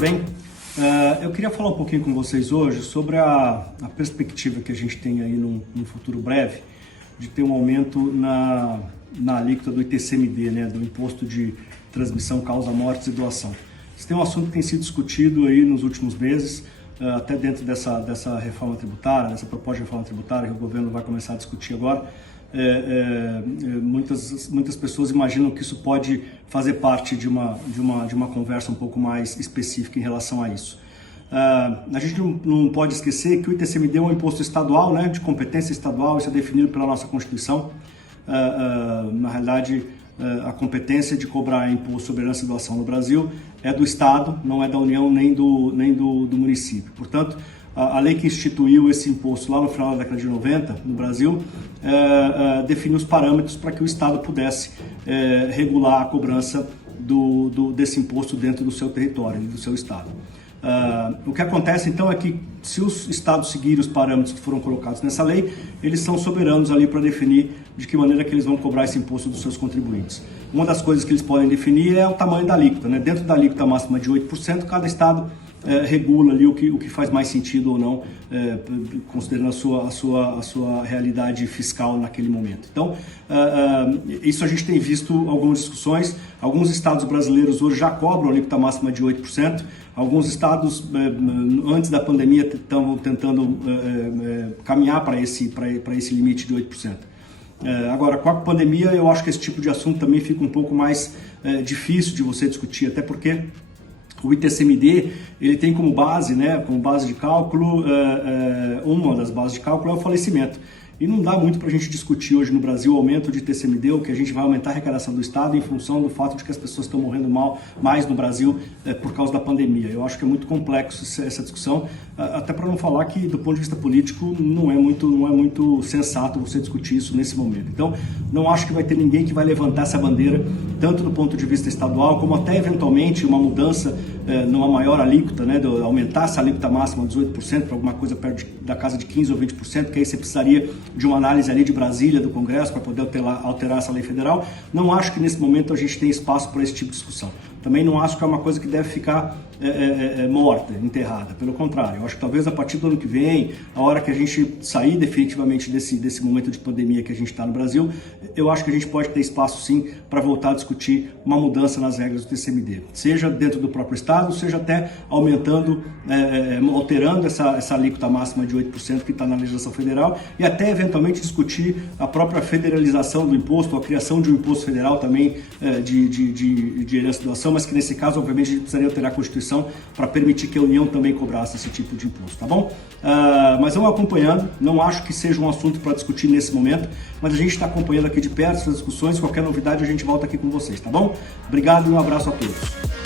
bem? Eu queria falar um pouquinho com vocês hoje sobre a perspectiva que a gente tem aí num futuro breve de ter um aumento na alíquota do ITCMD, né, do Imposto de Transmissão, Causa, Mortes e Doação. Esse tem um assunto que tem sido discutido aí nos últimos meses, até dentro dessa reforma tributária, dessa proposta de reforma tributária que o governo vai começar a discutir agora. Muitas pessoas imaginam que isso pode fazer parte de uma conversa um pouco mais específica em relação a isso. A gente não pode esquecer que o ITCMD é um imposto estadual, né, de competência estadual, isso é definido pela nossa Constituição. Na realidade, a competência de cobrar imposto sobre herança e doação no Brasil é do Estado, não é da União nem do município. Portanto, a lei que instituiu esse imposto lá no final da década de 90 no Brasil definiu os parâmetros para que o Estado pudesse regular a cobrança desse imposto dentro do seu território, do seu Estado. O que acontece então é que se os estados seguirem os parâmetros que foram colocados nessa lei, eles são soberanos ali para definir de que maneira que eles vão cobrar esse imposto dos seus contribuintes. Uma das coisas que eles podem definir é o tamanho da alíquota, né? Dentro da alíquota máxima de 8%, cada estado regula ali o que faz mais sentido ou não, considerando a sua realidade fiscal naquele momento. Então, isso a gente tem visto algumas discussões. Alguns estados brasileiros hoje já cobram a alíquota máxima de 8%. Alguns estados, antes da pandemia, estavam tentando caminhar para esse limite de 8%. Agora, com a pandemia, eu acho que esse tipo de assunto também fica um pouco mais difícil de você discutir, até porque o ITCMD, ele tem como base, né, como base de cálculo, uma das bases de cálculo é o falecimento. E não dá muito para a gente discutir hoje no Brasil o aumento de ITCMD, ou que a gente vai aumentar a arrecadação do Estado em função do fato de que as pessoas estão morrendo mais no Brasil por causa da pandemia. Eu acho que é muito complexo essa discussão, até para não falar que, do ponto de vista político, não é muito sensato você discutir isso nesse momento. Então, não acho que vai ter ninguém que vai levantar essa bandeira, tanto do ponto de vista estadual, como até eventualmente uma mudança numa maior alíquota, né, de aumentar essa alíquota máxima de 18% para alguma coisa perto da casa de 15% ou 20%, que aí você precisaria de uma análise ali de Brasília, do Congresso, para poder alterar essa lei federal. Não acho que nesse momento a gente tem espaço para esse tipo de discussão. Também não acho que é uma coisa que deve ficar morta, enterrada. Pelo contrário, eu acho que talvez a partir do ano que vem, a hora que a gente sair definitivamente desse momento de pandemia que a gente está no Brasil, eu acho que a gente pode ter espaço sim para voltar a discutir uma mudança nas regras do TCMD. Seja dentro do próprio Estado, seja até aumentando, alterando essa alíquota máxima de 8% que está na legislação federal, e até eventualmente discutir a própria federalização do imposto, a criação de um imposto federal também de herança e doação, mas que nesse caso, obviamente, a gente precisaria alterar a Constituição para permitir que a União também cobrasse esse tipo de imposto, tá bom? Mas vamos acompanhando, não acho que seja um assunto para discutir nesse momento, mas a gente está acompanhando aqui de perto essas discussões, qualquer novidade a gente volta aqui com vocês, tá bom? Obrigado e um abraço a todos.